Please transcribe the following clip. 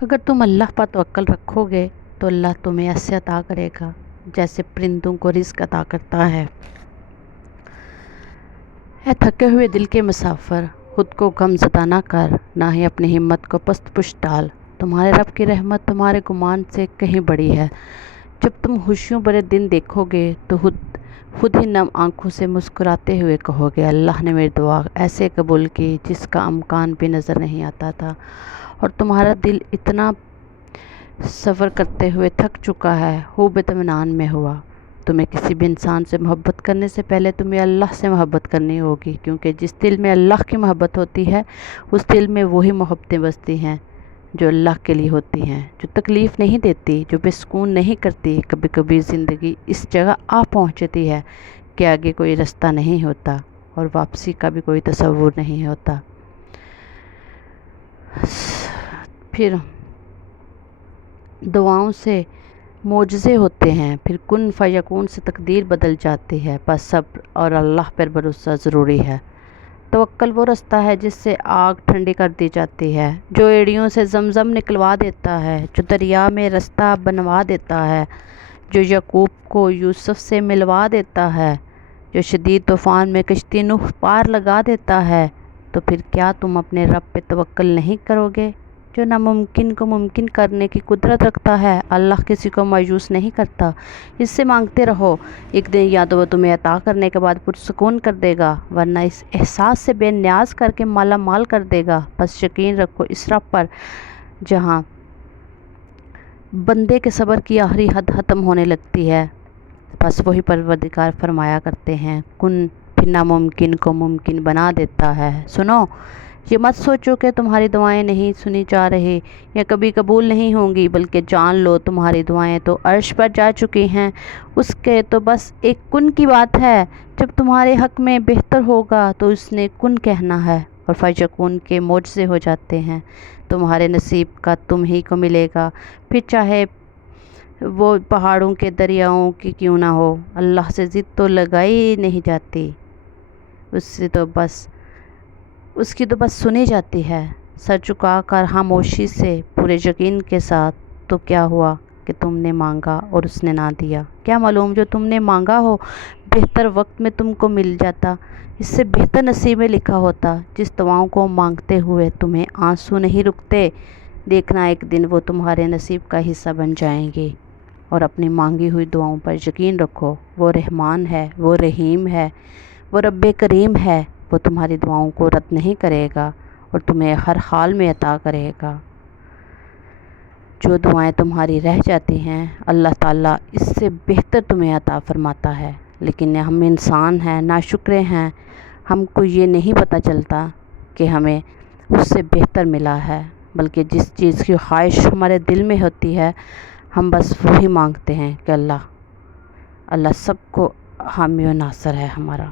اگر تم اللہ پر توکل رکھو گے تو اللہ تمہیں ایسے عطا کرے گا جیسے پرندوں کو رزق عطا کرتا ہے۔ اے تھکے ہوئے دل کے مسافر، خود کو غم زدہ نہ کر، نہ ہی اپنی ہمت کو پست پش ڈال۔ تمہارے رب کی رحمت تمہارے گمان سے کہیں بڑی ہے۔ جب تم خوشیوں بھرے دن دیکھو گے تو خود ہی نم آنکھوں سے مسکراتے ہوئے کہو گے، اللہ نے میری دعا ایسے قبول کی جس کا امکان بھی نظر نہیں آتا تھا، اور تمہارا دل اتنا سفر کرتے ہوئے تھک چکا ہے، خوب اطمینان میں ہوا۔ تمہیں کسی بھی انسان سے محبت کرنے سے پہلے تمہیں اللہ سے محبت کرنی ہوگی، کیونکہ جس دل میں اللہ کی محبت ہوتی ہے اس دل میں وہی محبتیں بستی ہیں جو اللہ کے لیے ہوتی ہیں، جو تکلیف نہیں دیتی، جو بے سکون نہیں کرتی۔ کبھی کبھی زندگی اس جگہ آ پہنچتی ہے کہ آگے کوئی رستہ نہیں ہوتا اور واپسی کا بھی کوئی تصور نہیں ہوتا۔ پھر دعاؤں سے معجزے ہوتے ہیں، پھر کن فیکون سے تقدیر بدل جاتی ہے۔ بس صبر اور اللہ پر بھروسہ ضروری ہے۔ توکل وہ رستہ ہے جس سے آگ ٹھنڈی کر دی جاتی ہے، جو ایڑیوں سے زمزم نکلوا دیتا ہے، جو دریا میں رستہ بنوا دیتا ہے، جو یعقوب کو یوسف سے ملوا دیتا ہے، جو شدید طوفان میں کشتی نوح پار لگا دیتا ہے۔ تو پھر کیا تم اپنے رب پہ توکل نہیں کرو گے، جو ناممکن کو ممکن کرنے کی قدرت رکھتا ہے؟ اللہ کسی کو مایوس نہیں کرتا۔ اس سے مانگتے رہو، ایک دن یا تو وہ تمہیں عطا کرنے کے بعد پرسکون کر دے گا، ورنہ اس احساس سے بے نیاز کر کے مالا مال کر دے گا۔ بس یقین رکھو اس رب پر جہاں بندے کے صبر کی آخری حد ختم ہونے لگتی ہے، بس وہی پروردگار فرمایا کرتے ہیں، کن پھر ناممکن کو ممکن بنا دیتا ہے۔ سنو، یہ مت سوچو کہ تمہاری دعائیں نہیں سنی جا رہی یا کبھی قبول نہیں ہوں گی، بلکہ جان لو تمہاری دعائیں تو عرش پر جا چکی ہیں۔ اس کے تو بس ایک کن کی بات ہے، جب تمہارے حق میں بہتر ہوگا تو اس نے کن کہنا ہے اور فیکون کے معجزے ہو جاتے ہیں۔ تمہارے نصیب کا تم ہی کو ملے گا، پھر چاہے وہ پہاڑوں کے دریاؤں کی کیوں نہ ہو۔ اللہ سے ضد تو لگائی نہیں جاتی، اس کی تو بس سنی جاتی ہے۔ سر جھکا کر خاموشی سے پورے یقین کے ساتھ، تو کیا ہوا کہ تم نے مانگا اور اس نے نہ دیا؟ کیا معلوم جو تم نے مانگا ہو بہتر وقت میں تم کو مل جاتا، اس سے بہتر نصیب میں لکھا ہوتا۔ جس دعاؤں کو مانگتے ہوئے تمہیں آنسو نہیں رکتے، دیکھنا ایک دن وہ تمہارے نصیب کا حصہ بن جائیں گی۔ اور اپنی مانگی ہوئی دعاؤں پر یقین رکھو، وہ رحمان ہے، وہ رحیم ہے، وہ رب کریم ہے۔ وہ تمہاری دعاؤں کو رد نہیں کرے گا اور تمہیں ہر حال میں عطا کرے گا۔ جو دعائیں تمہاری رہ جاتی ہیں اللہ تعالیٰ اس سے بہتر تمہیں عطا فرماتا ہے، لیکن ہم انسان ہیں، ناشکرے ہیں، ہم کو یہ نہیں پتہ چلتا کہ ہمیں اس سے بہتر ملا ہے، بلکہ جس چیز کی خواہش ہمارے دل میں ہوتی ہے ہم بس وہی مانگتے ہیں کہ اللہ سب کو حامی و ناصر ہے ہمارا۔